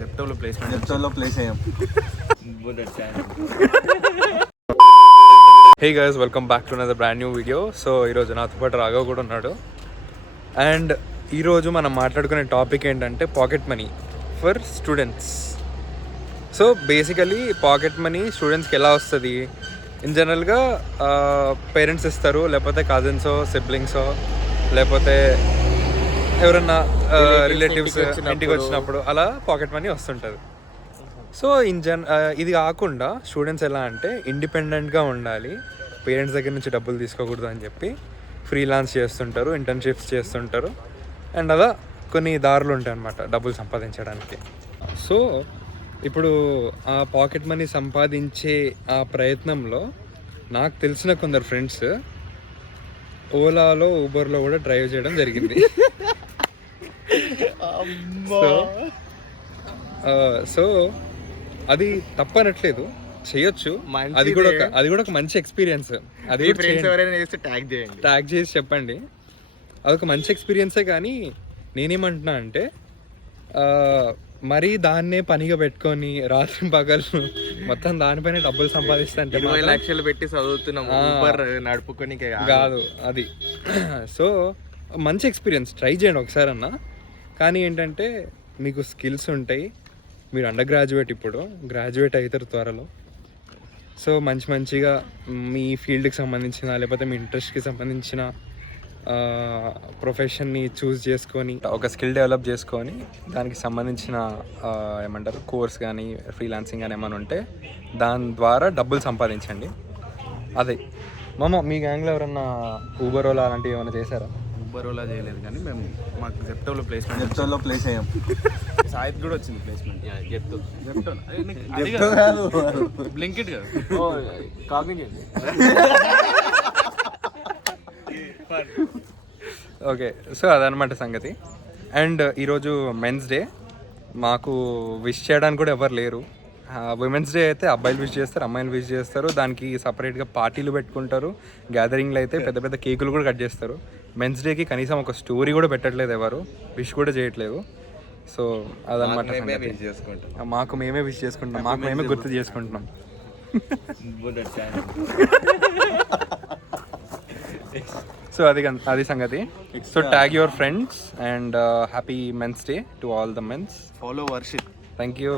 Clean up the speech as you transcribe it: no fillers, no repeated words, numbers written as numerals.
జెప్టోలో place అయ్యాం. Hey guys, welcome back to another brand new video. So ఈరోజు నాతో పాటు రాఘవ్ కూడా ఉన్నాడు. అండ్ ఈరోజు మనం మాట్లాడుకునే టాపిక్ ఏంటంటే pocket money for students. So basically pocket money స్టూడెంట్స్కి ఎలా వస్తుంది? ఇన్ జనరల్గా పేరెంట్స్ ఇస్తారు, లేకపోతే కజిన్సో సిబ్లింగ్సో లేకపోతే ఎవరన్నా రిలేటివ్స్ ఇంటికి వచ్చినప్పుడు అలా పాకెట్ మనీ వస్తుంటుంది. సో ఇది కాకుండా స్టూడెంట్స్ ఎలా అంటే ఇండిపెండెంట్గా ఉండాలి, పేరెంట్స్ దగ్గర నుంచి డబ్బులు తీసుకోకూడదు అని చెప్పి ఫ్రీలాన్స్ చేస్తుంటారు, ఇంటర్న్షిప్స్ చేస్తుంటారు. అండ్ అలా కొన్ని దారులు ఉంటాయి అన్నమాట డబ్బులు సంపాదించడానికి. సో ఇప్పుడు ఆ పాకెట్ మనీ సంపాదించే ఆ ప్రయత్నంలో నాకు తెలిసిన కొందరు ఫ్రెండ్స్ ఓలాలో ఊబర్లో కూడా డ్రైవ్ చేయడం జరిగింది. సో అది తప్పనట్లేదు, చేయొచ్చు. అది కూడా ఒక మంచి ఎక్స్పీరియన్స్. అది ట్యాగ్ చేసి చెప్పండి, అదొక మంచి ఎక్స్పీరియన్సే. కానీ నేనేమంటున్నా అంటే మరీ దాన్నే పనిగా పెట్టుకొని రాత్రి పగలు మొత్తం దానిపైన డబ్బులు సంపాదిస్తాంటే 20 లక్షలు పెట్టి చదువుతున్నాం నడుపుకొని కాదు అది. సో మంచి ఎక్స్పీరియన్స్, ట్రై చేయండి ఒకసారి అన్నా. కానీ ఏంటంటే మీకు స్కిల్స్ ఉంటాయి, మీరు అండర్ గ్రాడ్యుయేట్, ఇప్పుడు గ్రాడ్యుయేట్ అవుతారు త్వరలో. సో మంచిగా మీ ఫీల్డ్కి సంబంధించిన లేకపోతే మీ ఇంట్రెస్ట్కి సంబంధించిన ప్రొఫెషన్ని చూస్ చేసుకొని ఒక స్కిల్ డెవలప్ చేసుకొని దానికి సంబంధించిన ఏమంటారు కోర్స్ కానీ ఫ్రీలాన్సింగ్ కానీ ఏమైనా ఉంటే దాని ద్వారా డబ్బులు సంపాదించండి. అదే మీ గ్యాంగ్లో ఎవరన్నా ఊబర్ ఓలా అలాంటివి ఏమైనా చేశారా? ఊబర్ ఓలా చేయలేదు, కానీ మేము మాకు జెప్టోలో ప్లేస్ అయ్యాం. సాయిత్ కూడా వచ్చింది ప్లేస్మెంట్. బ్లింకిట్ కదా, ఓకే. సో అదనమాట సంగతి. అండ్ ఈరోజు మెన్స్ డే, మాకు విష్ చేయడానికి కూడా ఎవరు లేరు. విమెన్స్ డే అయితే అబ్బాయిలు విష్ చేస్తారు, అమ్మాయిలు విష్ చేస్తారు. దానికి సపరేట్గా పార్టీలు పెట్టుకుంటారు, గ్యాదరింగ్లు అయితే పెద్ద పెద్ద కేకులు కూడా కట్ చేస్తారు. మెన్స్ డేకి కనీసం ఒక స్టోరీ కూడా పెట్టట్లేదు, ఎవరు విష్ కూడా చేయట్లేదు. సో అదనమాట మాకు మేమే విష్ చేసుకుంటాం, మాకు మేమే గుర్తు చేసుకుంటున్నాం. సో అది సంగతి. So tag your friends and happy men's day to all the men's. Follow worship. Thank you.